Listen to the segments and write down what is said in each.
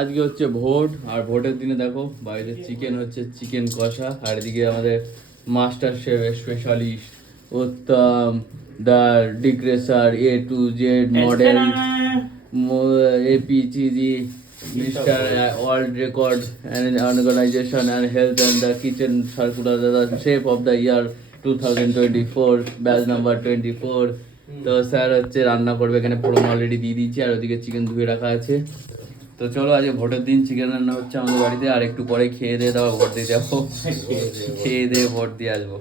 আজকে হচ্ছে ভোট আর ভোটের দিনে দেখো বাইরে চিকেন হচ্ছে চিকেন কষা আর এদিকে আমাদের master chef specialist Uttam da degreaser A to Z model APGG mister world record organisation and health and the kitchen circular the chef of the year two thousand twenty four batch number twenty four তো sir হচ্ছে রান্না করবে এখানে পুরোনো already দিয়ে দিয়েছি আর ওদিকে chicken ধুয়ে রাখা আছে। তো চলো আজ ভোটের দিন চিকেন রান্না হচ্ছে আমাদের বাড়িতে। আর একটু পরে খেয়ে দিয়ে তারপর ভোট দিয়ে যাব খেয়ে দিয়ে ভোট দিয়ে আসব।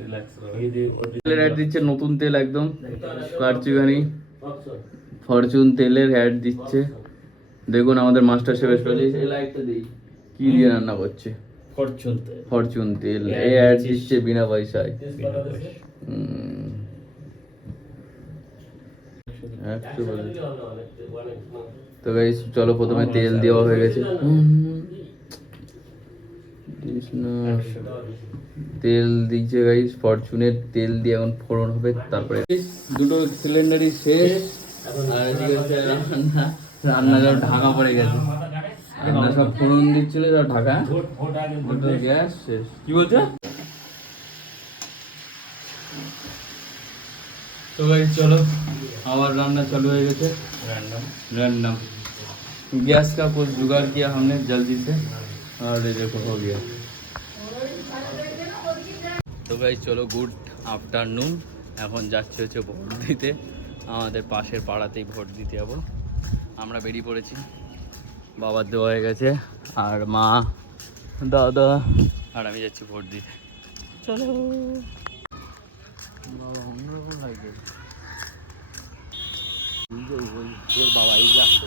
তেলের অ্যাড দিচ্ছে নতুন তেল একদম কারচুগানি ফরচুন তেলের অ্যাড দিচ্ছে। দেখুন আমাদের মাস্টার শেফ স্পেশালিস্ট এই লাইটটা দিই কি দিয়ে রান্না করছে? ফরচুন তেল। ফরচুন তেল। এই অ্যাড দিচ্ছে বিনা পয়সায়। হুম। তো গাইস চলো প্রথমে তেল দেওয়া হয়ে গেছে। তেল দিচ্ছে গাইস ফরচুনের তেল দিয়ে এখন ফোড়ন হবে, তারপরে দুটো সিলিন্ডারই শেষ। আর ঢাকা পড়ে গেছে। রান্না সব ফোড়ন দিচ্ছিল সব ঢাকা। গ্যাস শেষ। কি বলছো? তো গাইস চলো। আবার রান্না चालू हो गए थे रैंडम रैंडम गैस का कुछ जुगाड़ किया हमने जल्दी से और ये देखो हो गया তো গাইস চলো গুড আফটারনুন এখন যাচ্ছে হচ্ছে ভোট দিতে আমাদের পাশের পাড়াতেই ভোট দিতে যাবো আমরা বেরিয়ে পড়েছি বাবার দেওয়া হয়ে গেছে আর মা দাদা আর আমি যাচ্ছি ভোট দিতে চলো বাবা অন্যরকম লাগবে তোর বাবা এই যে আসছে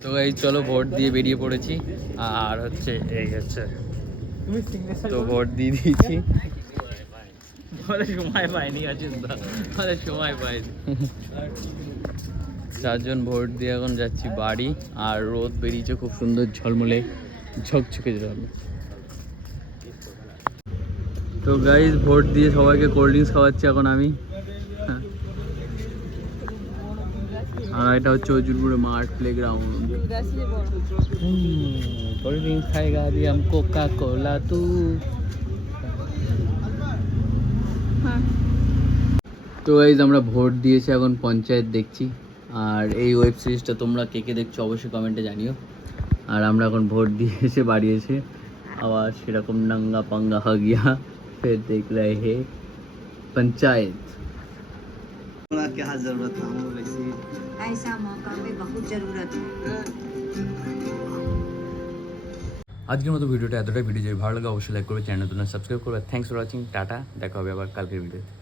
তো এই চলো ভোট দিয়ে বেরিয়ে পড়েছি। আর হচ্ছে এই হচ্ছে। তো ভোট দিয়ে দিয়েছি। বলে সময় পাইনি বলে সময় পাইনি। চারজন ভোট দিয়ে এখন যাচ্ছি বাড়ি আর রোদ বেরিয়েছে খুব সুন্দর ঝলমলে ঝকঝকে ঝলমলে। তো গাইজ ভোট দিয়ে সবাইকে কোল্ড ড্রিঙ্কস খাওয়াচ্ছি এখন আমি। হ্যাঁ। আর এটা হচ্ছে অজুরপুরে মাঠ প্লে গ্রাউন্ড কোল্ড ড্রিঙ্কস খাইগা দি হাম কোকা কোলা তু। তো হ্যাঁ। গাইজ আমরা ভোট দিয়েছি এখন পঞ্চায়েত দেখছি। আর এই ওয়েব সিরিজটা তোমরা কে কে দেখছো অবশ্যই কমেন্টে জানিও আর আমরা এখন ভোট দিয়ে এসে বাড়ি এসে আবার সেরকম নাঙ্গা পাঙ্গা হা গিয়া ফের দেখ রহে হে पंचायत ऐसा मौका में बहुत जरूरत है আজকের মতো ভিডিওটা এতটাই ভিডিও যদি ভালো লাগে অবশ্যই লাইক করবে চ্যানেল সাবস্ক্রাইব করবে থ্যাংকস ফর ওয়াচিং টাটা দেখা হবে আবার কালকের ভিডিওতে